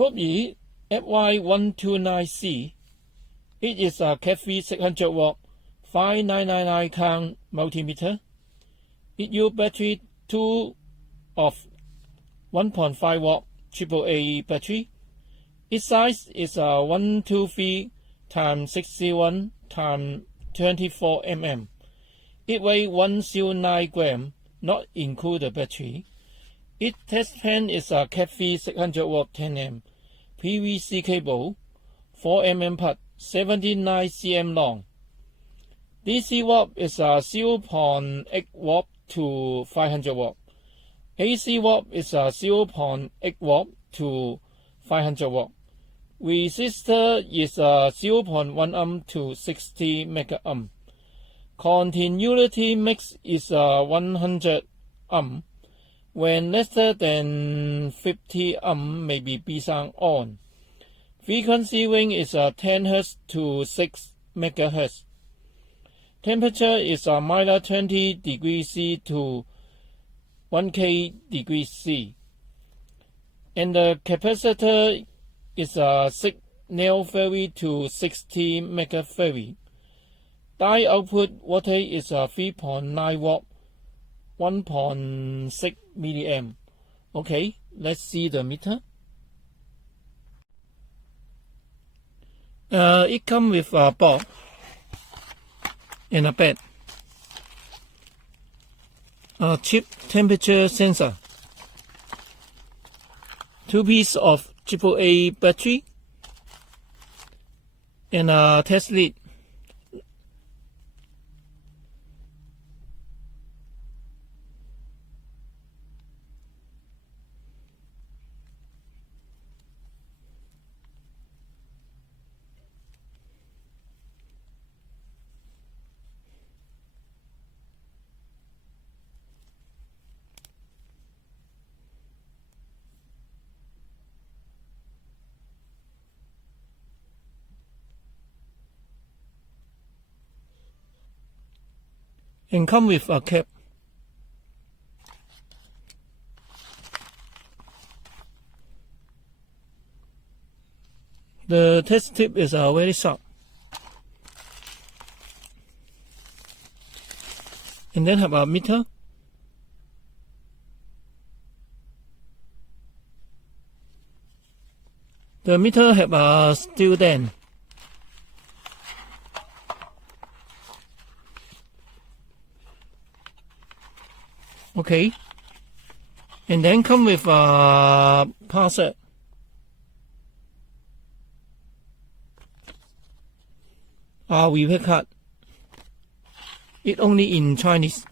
Fuyi Fy129C. It is a CATIII 600V 5999 count multimeter. It uses battery 2 of 1.5W AAA battery. Its size is 123 x 61 x 24 mm. It weighs 109 grams, not include the battery. Its test pan is a CATIII 600V 10M PVC cable, 4 mm put, 79 cm long. DC watt is 0.8W to 500W. AC watt is 0.8W to 500W. Resistor is 0.1 ohm to 60 mega ohm. Continuity mix is 100 ohm. When less than 50 ohm, maybe be sound on. Frequency range is 10 Hz to 6 MHz. Temperature is minus 20 degrees C to 1K degrees C. And the capacitor is 6 nF to 60 MF. Die output voltage is 3.9W, 1.6 milliamp. Okay, let's see the meter. It comes with a box and a pad, a chip temperature sensor, 2 pieces of AAA battery, and a test lead. And come with a cap. The test tip is very sharp. And then have a meter. The meter have a steel dent. Okay, and then come with a parser. Repair card. It only in Chinese.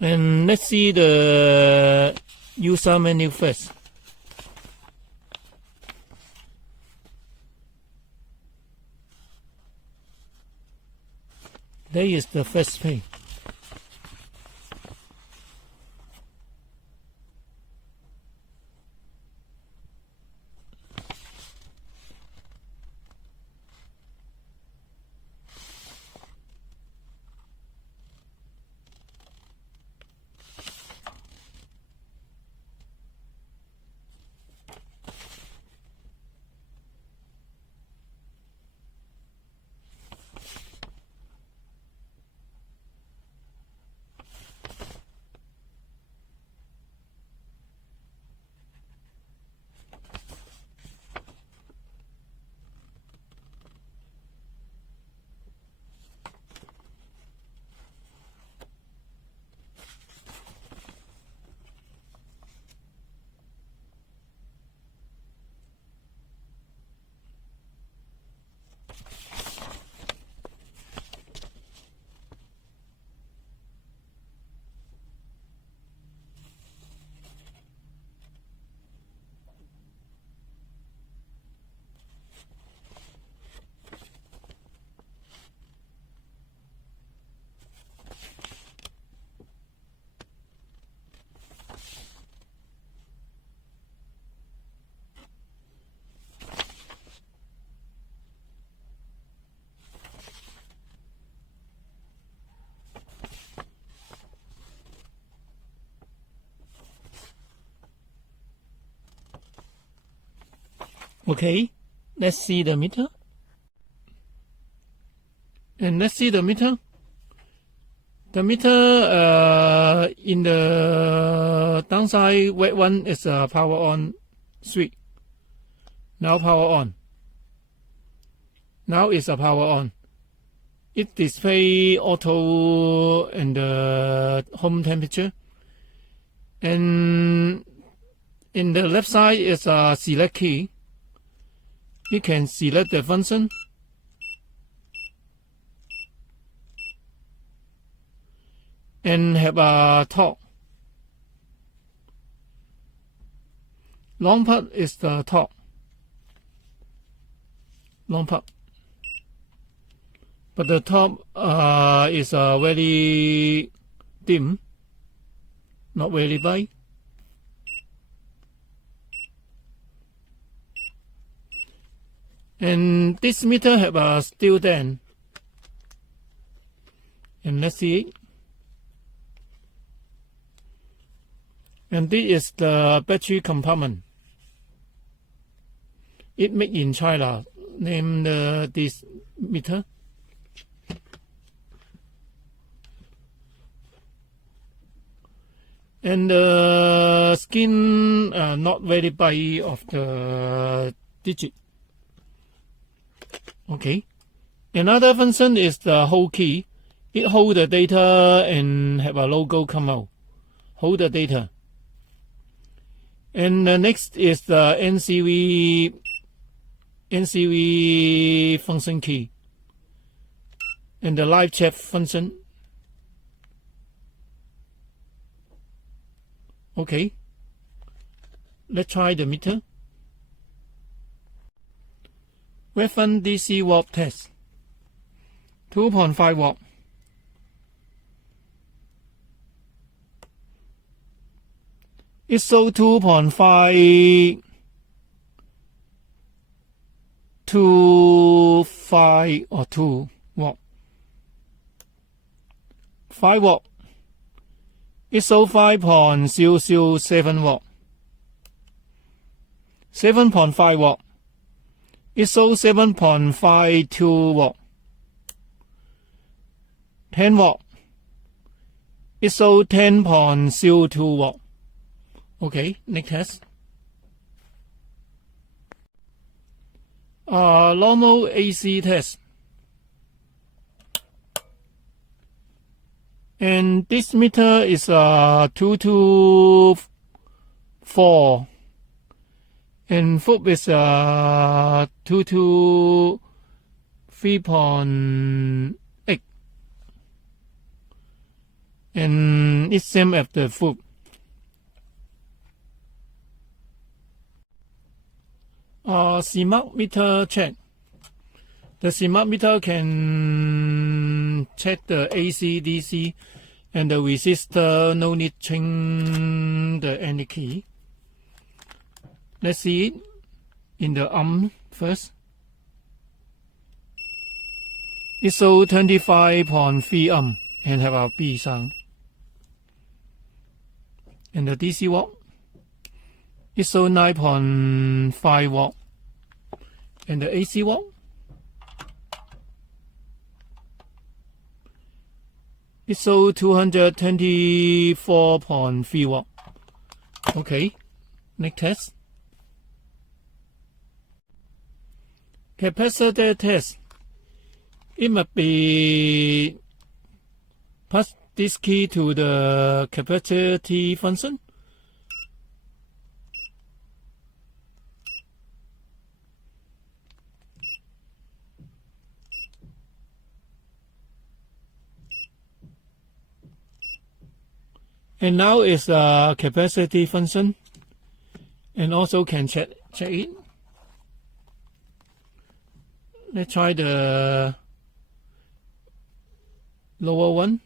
And let's see the user menu first. There is the first page. Okay, let's see the meter. And let's see the meter. The meter in the downside wet one is a power on switch. Now power on. Now it's a power on. It display auto and the home temperature. And in the left side is a select key. You can select the function. And have a torque. Long part is the torque. Long part. But the top is very dim, not very bright. And this meter have a steel then. And let's see it. And this is the battery compartment. It made in China. Name this meter. And the skin not very bright of the digit. Okay. Another function is the hold key. It hold the data and have a logo come out. Hold the data. And the next is the NCV function key. And the live chat function. Okay. Let's try the meter. Weapon DC watt test. 2.5 watt. It shows 2.5 to 5 or 2 watt. 5 watt. It shows 5.007 watt. 7.5 watt. It shows 7.52 watt. 10 watt. It shows 10.02 watt. Okay, next test. Normal AC test. And this meter is 224. And foot is 223.8. And it's same as the foot. Smart meter check. The smart meter can check the AC, DC, and the resistor. No need change any key. Let's see it in the first. It shows 25.3 and have a B sound. And the DC watt. It shows 9.5 watt. And the AC watt. It shows 224.3 watt. Okay, next test. Capacitor test. It must be pass this key to the capacitor function. And now is a capacity function, and also can check it. Let's try the lower one.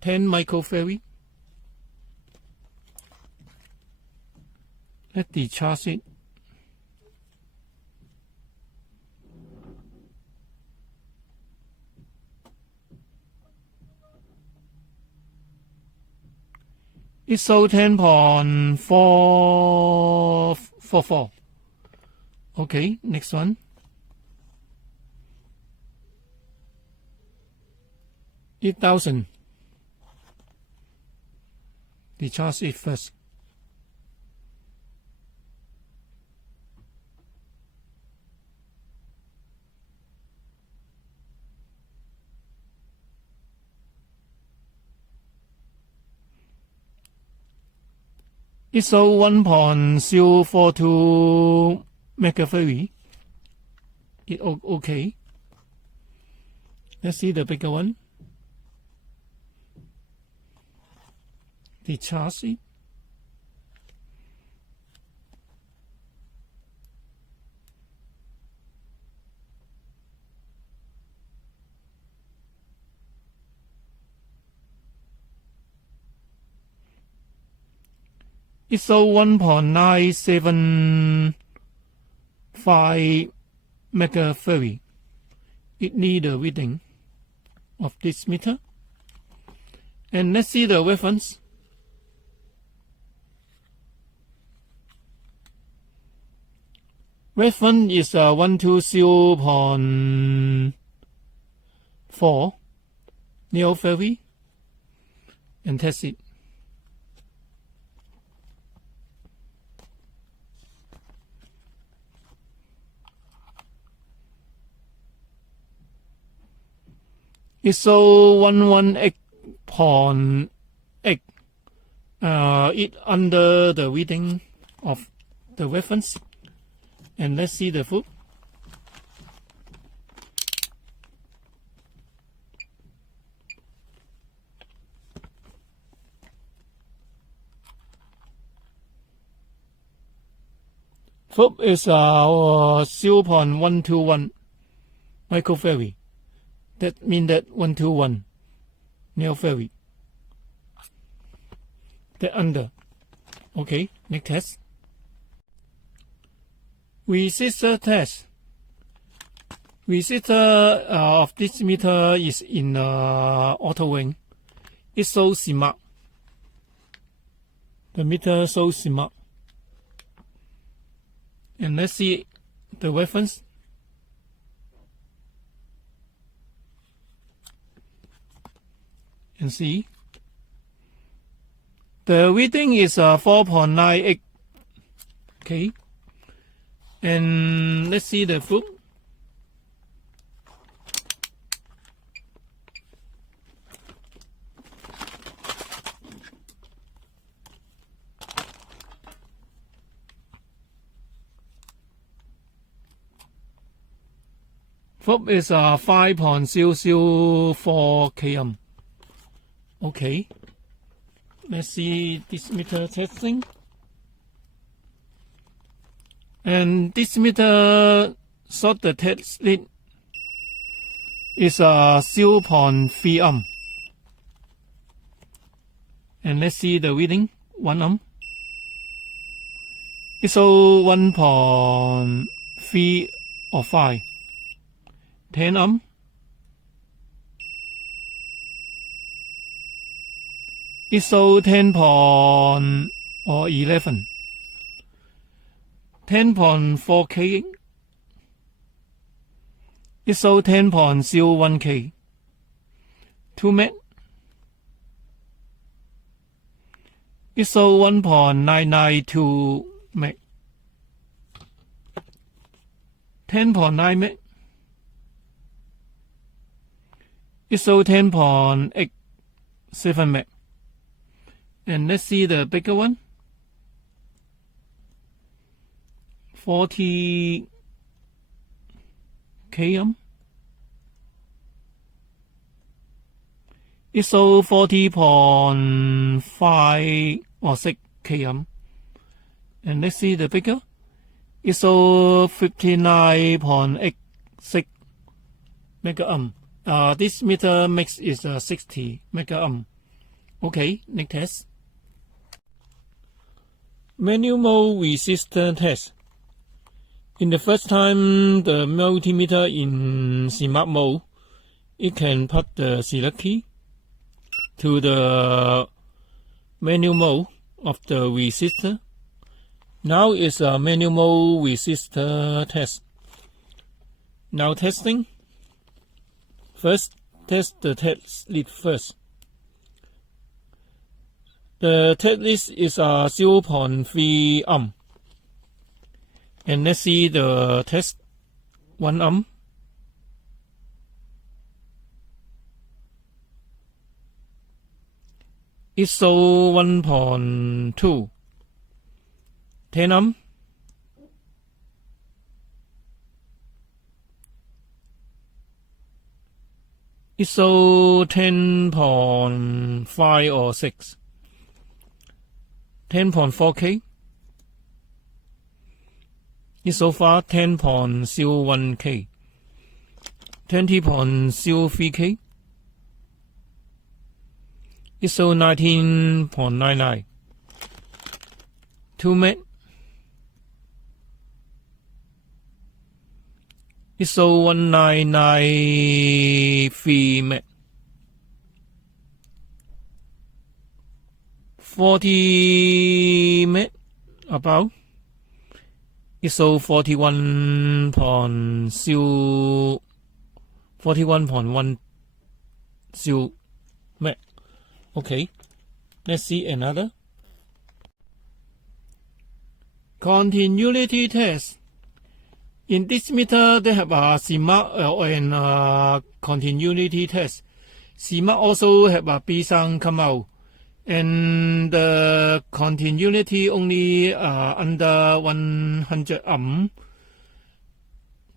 10 microfarad. Let's decharge it. It shows 10.444. Okay, next one. $8,000. Decharge it first. It shows 1.042 megafarad. It okay. Let's see the bigger one. Decharge it. It shows 1.975 megafarad. It needs a reading of this meter. And let's see the reference. Reference is 120.4 neofarad, and test it. It shows 118.8. It under the reading of the reference. And let's see the foot. Foot is 0.121 microfarad. That means that 121 neofarad. That under. Okay, next test. Resistor test. Resistor of this meter is in auto ring. It shows CMOS. The meter shows CMOS. And let's see the reference. And see. The reading is 4.98. Okay. And let's see the fruit. Fruit is 5.004 km. Okay. Let's see this meter testing. And this meter short the test lead is 0.3 ohm. And let's see the reading, 1 ohm. It's 1.3 or 5. 10 ohm. It's 10 or 11. 10.4 K. It's 10.01 K. 2 meg. It's 1.992 meg. 10.9 meg. It's 10.87 meg. And let's see the bigger one. 40 km. It's 40.5 or 6 km. And let's see the bigger. It's 59.86 mega ohm. This meter mix is 60 mega ohm. Okay, next test. Manual mode resistor test. In the first time the multimeter in CMOS mode, it can put the select key to the manual mode of the resistor. Now is a manual mode resistor test. Now testing. First, test the test list first. The test list is 0.3 ohm. And let's see the test 1 ohm. It shows 1.2. 10 ohm. It shows 10.5 or 6. 10.4K. It's so far 10.01K. 20.03K. It's so 19.99. 2 meg. It's so 1993 meg. 40 meg about. It's so 41.10 meg. Okay, let's see another. Continuity test. In this meter, they have a CMOS and continuity test. CMOS also have a B sound come out. And the continuity only under 100 ohm.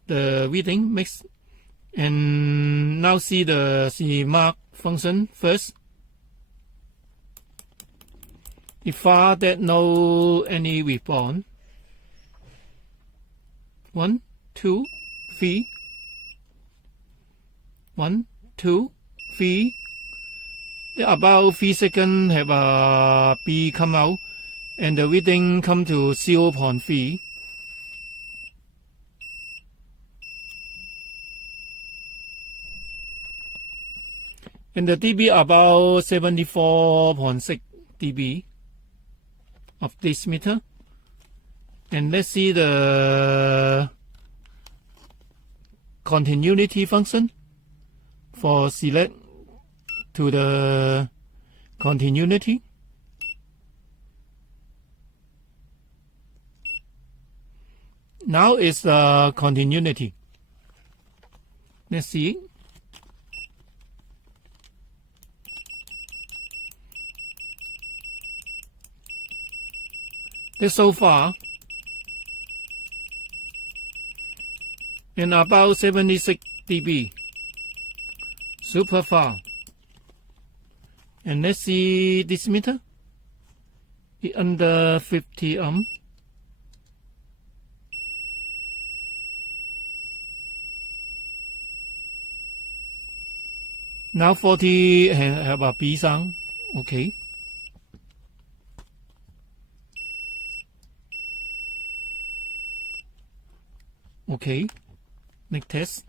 The reading makes. And now see the CMOS function first. If far that no any response. 1, 2, 3. 1, 2, 3. About 3 seconds have a B come out, and the reading come to 0.3. And the dB about 74.6 dB of this meter. And let's see the continuity function for select to the continuity. Now is the continuity. Let's see. That's so far. And about 76 dB. Super far. And let's see this meter. It under 50 ohm. Now 40 have a B sound. Okay. Okay. Next test.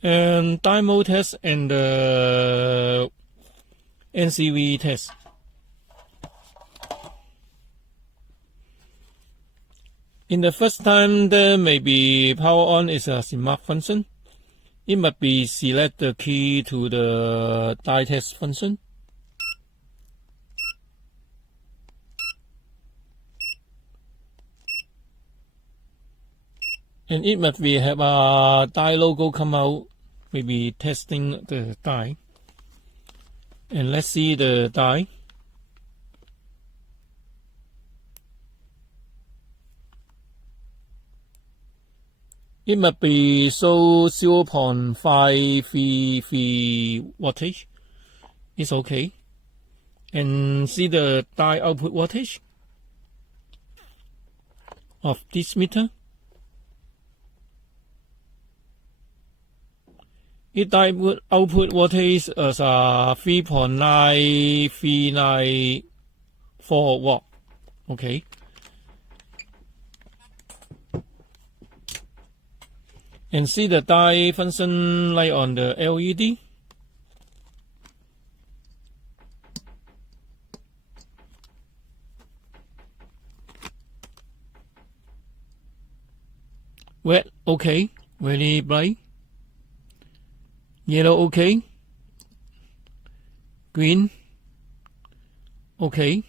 And demo test and the NCV test. In the first time, there may be power on is a CMOS function. It must be select the key to the die test function. And it must be have a die logo come out, maybe testing the die. And let's see the die. It must be so 0.533 wattage. It's okay. And see the die output wattage of this meter. It die output voltage as 3.9394 watt. Okay. And see the die function light on the LED. Red, okay, very bright. Yellow, okay. Green, okay.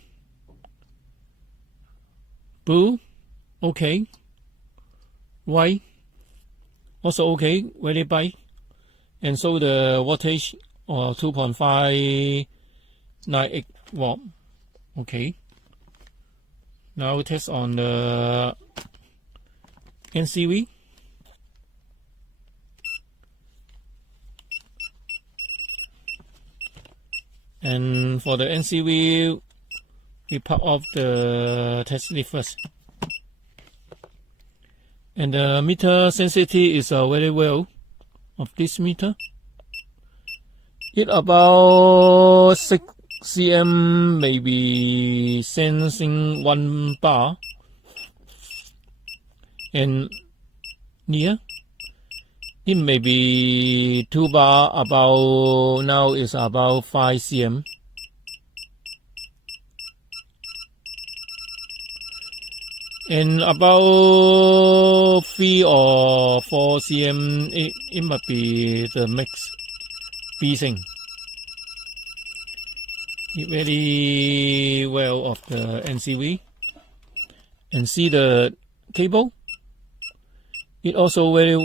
Blue, okay. White, also okay, very bright. And so the voltage or 2.598 watt. Okay. Now test on the NCV. And for the NCV, we pop off the test lead first. And the meter sensitivity is very well of this meter. It about 6 cm, maybe sensing 1 bar. And near, it may be 2 bar, about now is about 5 cm. And about 3 or 4 cm, it must be the mix piecing. It very well of the NCV. And see the cable. It also very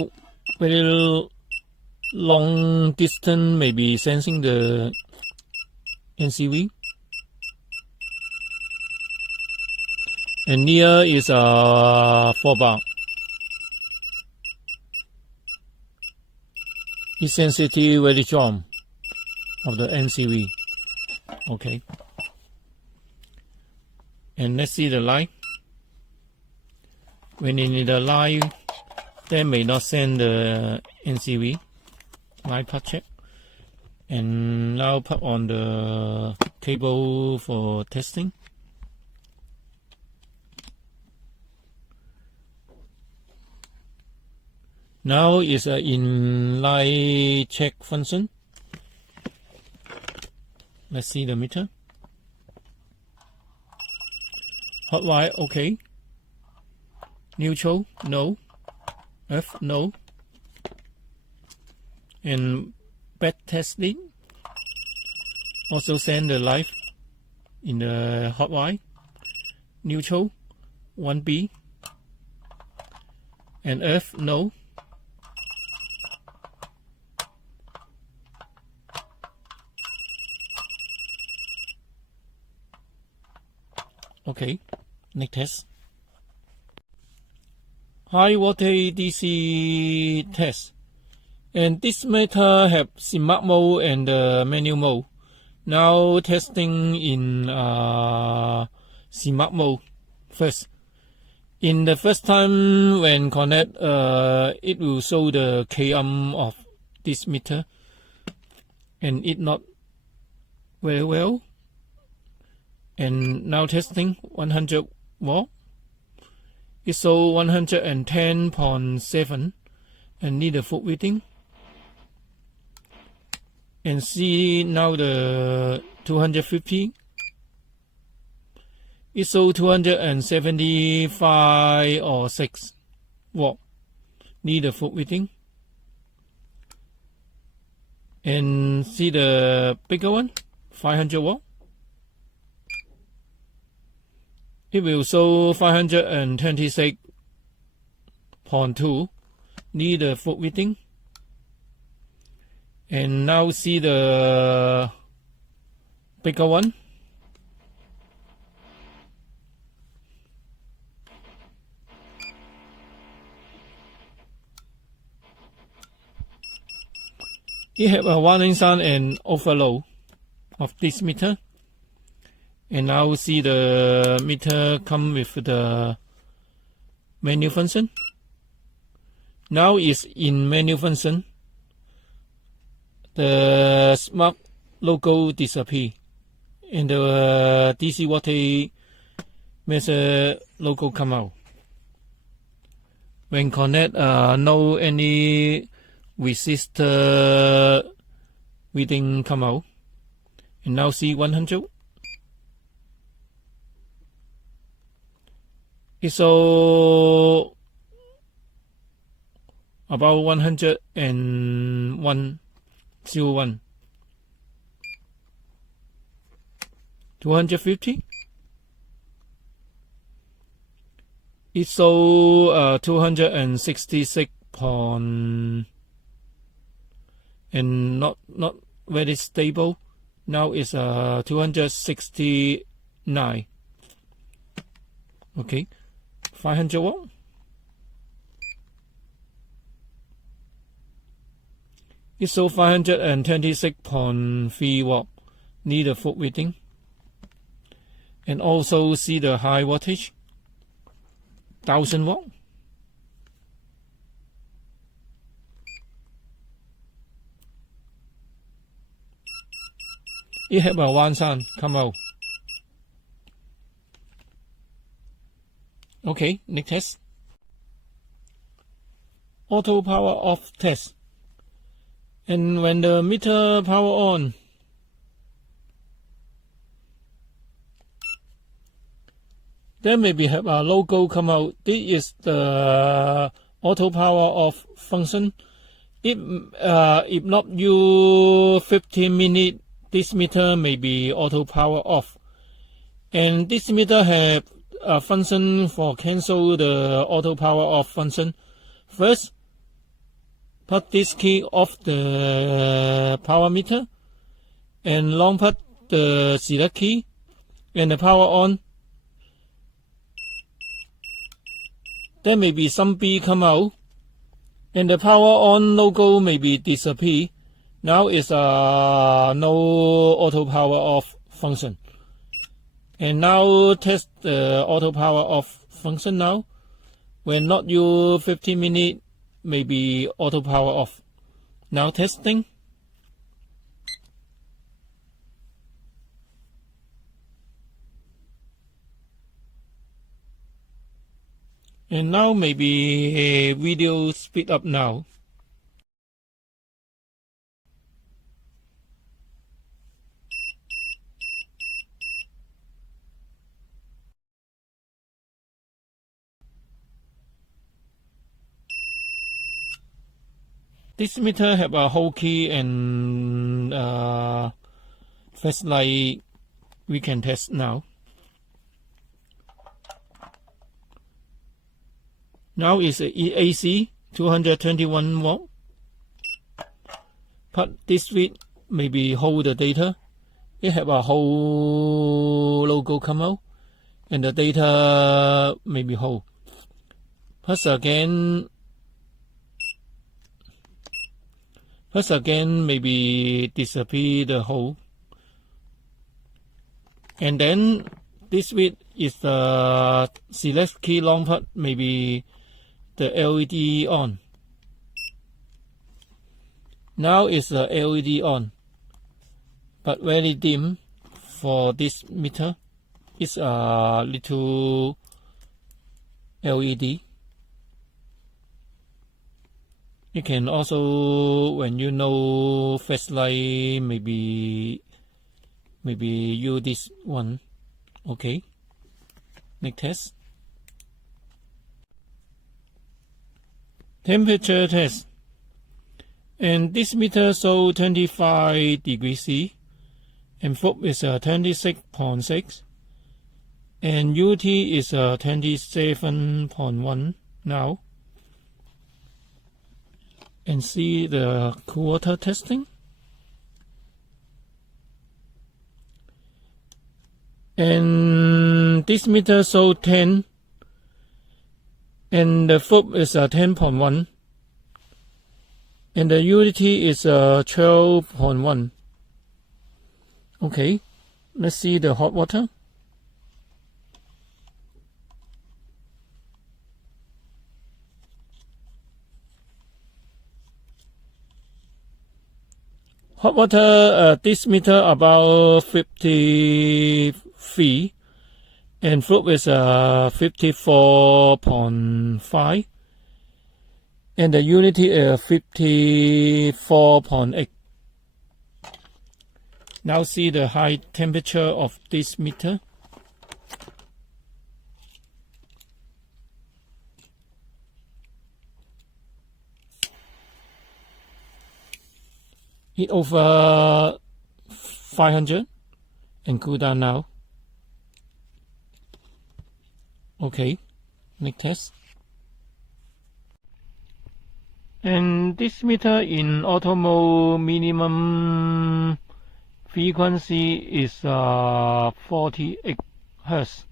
long distance, maybe sensing the NCV. And near is 4 bar. Its sensitivity very strong of the NCV. Okay. And let's see the line. When in the line, they may not send the NCV. Line part check. And now put on the cable for testing. Now is an in-line check function. Let's see the meter. Hot wire, okay. Neutral, no. F, no. And back testing. Also send the live in the hot wire. Neutral, 1B. And F, no. Okay, next test. High voltage DC test. And this meter have smart mode and manual mode. Now testing in smart mode first. In the first time when connect, it will show the km of this meter, and it not very well. And now testing 100 watt. It show 110.7 and need a full reading. And see now the 250. It show 275 or 6 watt. Need a full reading. And see the bigger one, 500 watt. It will show 526.2. Need a full reading. And now see the bigger one. It have a warning sign and overload of this meter. And now see the meter come with the menu function. Now is in menu function. The smart logo disappear, and the DC voltage measure logo come out. When connect, no any resistor reading come out. And now see 100. It's so about 101.01. 250. It saw 266 point and not very stable. Now it's 269. Okay, 500 watt. It saw 526.3 watt. Need a full reading. And also see the high voltage. 1000 watt. It have a one sun come out. Okay, next test. Auto power off test. And when the meter power on, there maybe have a logo come out. This is the auto power off function. If not you 15 minutes, this meter may be auto power off. And this meter have a function for cancel the auto power off function. First, put this key off the power meter and long put the select key and the power on. There may be some B come out and the power on logo may be disappear. Now it's no auto power off function. And now test the auto power off function now. When not you 15 minutes, maybe auto power off. Now testing. And now maybe video speed up now. This meter have a whole key and flashlight we can test now. Now is AC 221 watt. Put this switch maybe hold the data. It have a whole logo come out and the data maybe hold. Press again maybe disappear the hole. And then this switch is the select key long put maybe the LED on. Now is the LED on, but very dim for this meter. It's a little LED. You can also, when you know flashlight, maybe use this one. Okay. Next test. Temperature test. And this meter show 25 degrees C. And FOB is 26.6. And UT is 27.1 now. And see the cool water testing. And this meter show 10. And the FOB is 10.1. And the unity is 12.1. Okay, let's see the hot water. Hot water, this meter about 50 feet. And FOB is 54.5. And the unity is 54.8. Now see the high temperature of this meter. Heat over 500 and cool down now. Okay, make test. And this meter in auto mode minimum frequency is 48 Hz,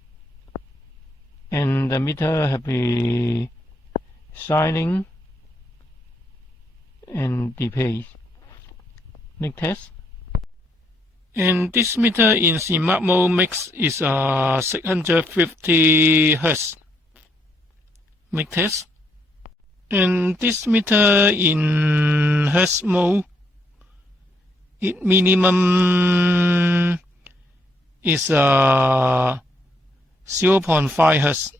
and the meter have been shining and display. Next test. And this meter in smart mode mix is 650 Hz. Make test. And this meter in Hz mode, it minimum is 0.5 Hz.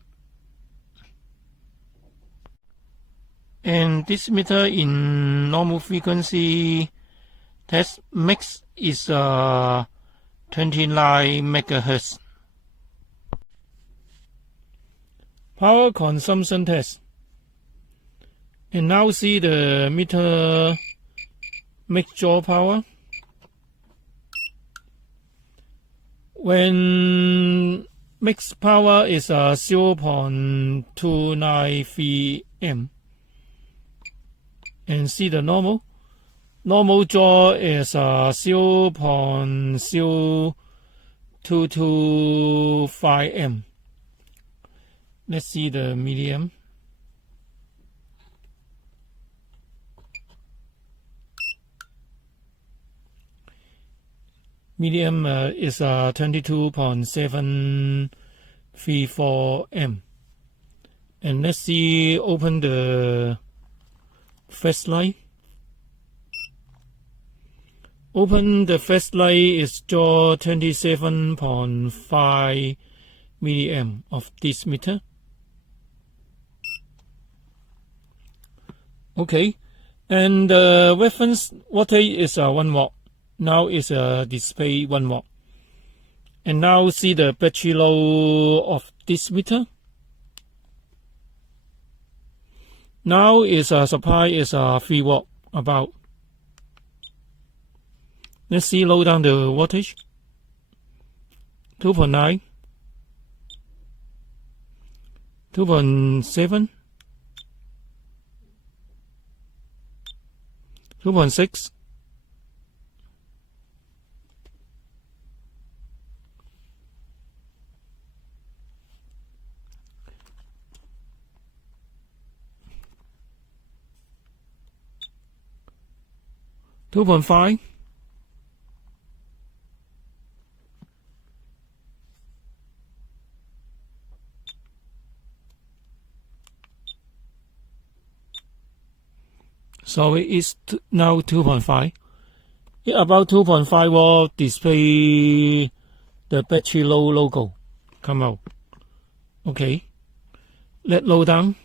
And this meter in normal frequency test mix is 29 MHz. Power consumption test. And now see the meter mixture power. When mix power is 0.293 M. And see the normal. Normal draw is 0.0225 M. Let's see the medium. Medium is 22.734 M. And let's see, open the flashlight. Open the flashlight is draw 27.5 milliamp of this meter. Okay, and the reference voltage is 1 watt. Now is display 1 watt. And now see the battery load of this meter. Now is supply is 3 watt about. Let's see low down the voltage. 2.9, 2.7, 2.6, 2.5, so it is now 2.5. About 2.5 watt display the battery low logo come out. Okay, let low down.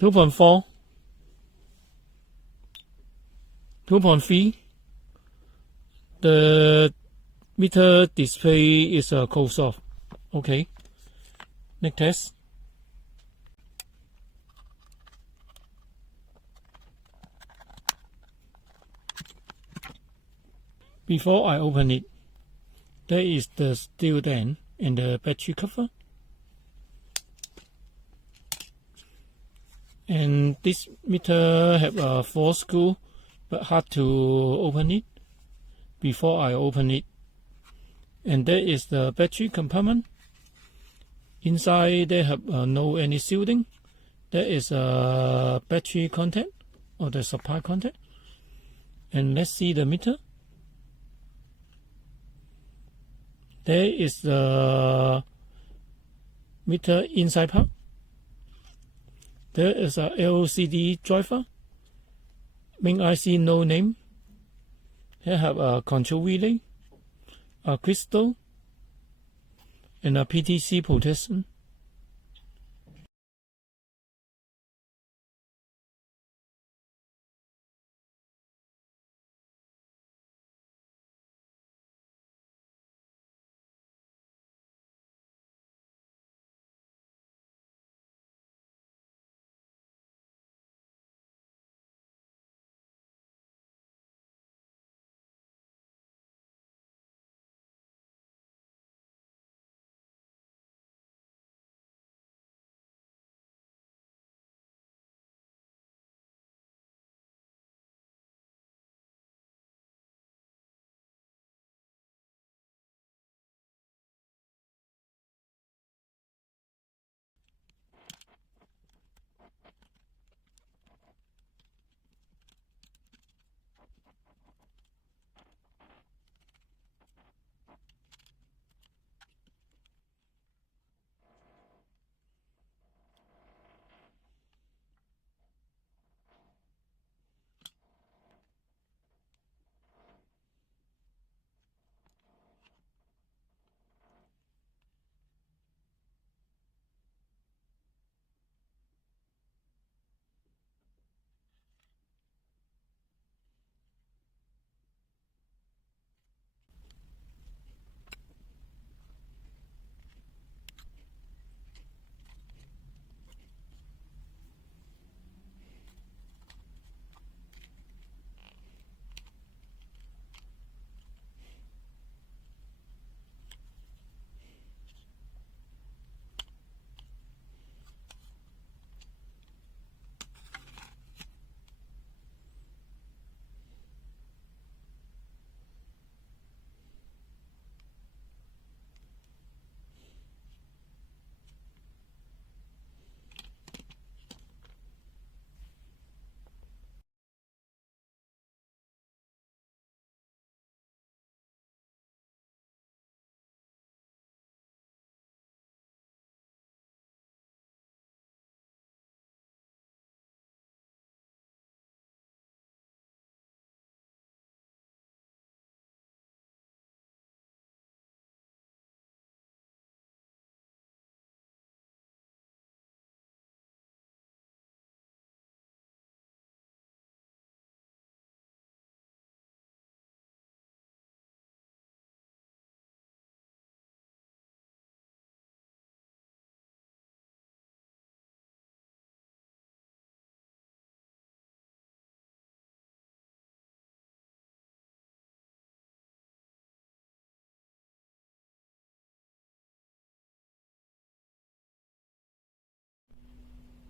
2.4, 2.3. The meter display is closed off. Okay, next test. Before I open it, there is the steel then and the battery cover. And this meter have a 4 screw, but hard to open it. Before I open it, and there is the battery compartment. Inside they have no any shielding. There is a battery contact or the supply contact. And let's see the meter. There is the meter inside part. There is a LCD driver. Main IC no name. Here have a control relay, a crystal, and a PTC protection.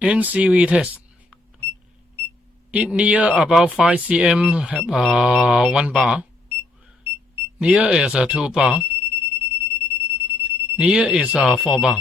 NCV test. It near about 5 cm have 1 bar. Near is 2 bar. Near is 4 bar.